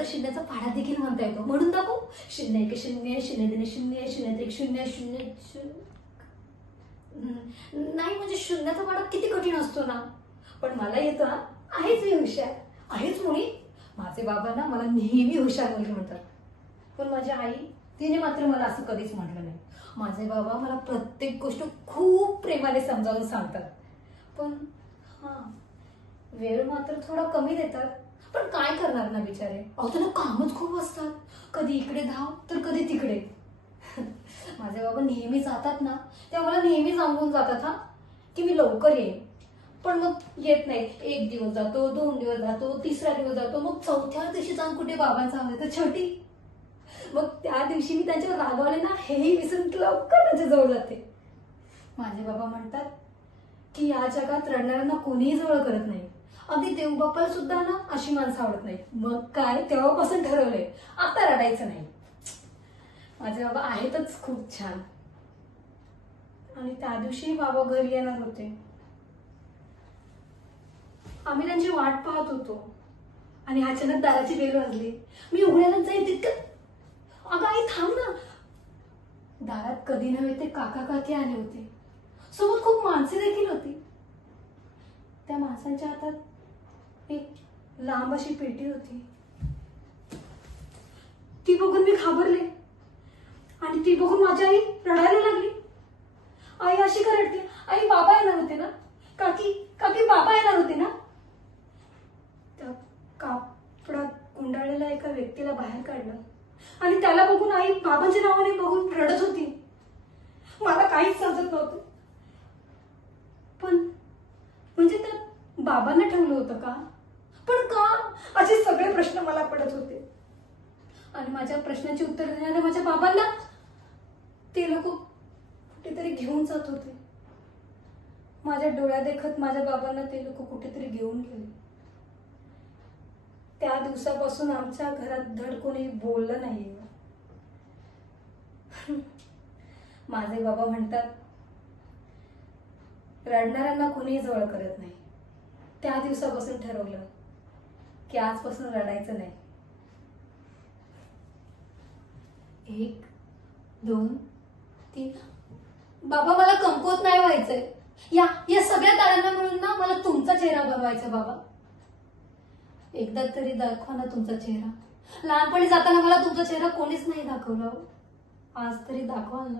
तर शून्याचा पाढा देखील म्हणता येतो. म्हणून दाखवू. 0 1 0 0 2 0 0 3 0 0 नाही म्हणजे शून्याचा पाढा किती कठीण असतो ना. पण मला येतो हा. आहेच मी हुशार. आहेच मुळी. माझे बाबा ना मला नेहमी हुशार मुलगी म्हणतात. पण माझी आई तिने मात्र मला असं कधीच म्हटलं नाही. माझे बाबा मला प्रत्येक गोष्ट खूप प्रेमाने समजावून सांगतात. पण वेळ मात्र थोडा कमी देतात. पण काय करणार ना बिचारे. अहो त्यांना कामच खूप असतात. कधी इकडे धाव तर कधी तिकडे. माझे बाबा नेहमी जातात ना तेव्हा मला नेहमी सांगून जातात की मी लवकर येईन. पण मग येत नाही. 1 दिवस जातो, 2 दिवस जातो, 3रा दिवस जातो, मग 4थ्या दिवशी जाऊन कुठे बाबांचा आवाज येतो छोटी. मग त्या दिवशी मी त्यांच्यावर रागवले ना हेही विसरून लवकर त्यांच्या जवळ जाते. माझे बाबा म्हणतात की या जगात रडणाऱ्यांना कोणीही जवळ करत नाही. अगदी देवबापाला सुद्धा ना अशी माणसं आवडत नाही. मग काय तेव्हापासून ठरवलंय आता रडायचं नाही. माझे बाबा आहेतच खूप छान. आणि त्या दिवशी बाबा घरी येणार होते. आम्ही त्यांची वाट पाहत होतो आणि अचानक दाराची बेल वाजली. मी उघडायला जाईल तितकं अगं आई थांब ना. दारात कधी नव्हे ते काका काकी आले होते. सोबत खूप माणसे देखील होती. त्या माणसांच्या हातात एक लांब अशी पेटी होती. ती बघून मी घाबरले आणि ती बघून माझी आई रडायला लागली. आई अशी का रडते. आई बाबा येणार होते ना. काकी काकी बाबा येणार होते ना. त्या कापडात गुंडाळलेल्या एका व्यक्तीला बाहेर काढलं आणि त्याला बघून आई बाबांच्या नावाने बघून रडत होती. मला काहीच समजत नव्हतं. पण म्हणजे त्या बाबांना ठेवलं होतं का. पण का असे सगळे प्रश्न मला पडत होते. आणि माझ्या प्रश्नांची उत्तर देणाऱ्या माझ्या बाबांना ते लोक कुठेतरी घेऊन जात होते. माझ्या डोळ्या देखत माझ्या बाबांना ते लोक कुठेतरी घेऊन गेले. त्या दिवसापासून आमच्या घरात धड कोणी बोललं नाहीये. माझे बाबा म्हणतात रडणाऱ्यांना कोणीही जवळ करत नाही. त्या दिवसापासून ठरवलं की आजपासून रडायचं नाही. 1 2 3 बाबा मला कमकुवत नाही व्हायचंय. या सगळ्या तारांना मिळून ना मला तुमचा चेहरा बनवायचा बाबा. एकदा तरी दाखवा ना तुमचा चेहरा. लहानपणी जाताना मला तुमचा चेहरा कोणीच नाही दाखवला. आज तरी दाखवा ना.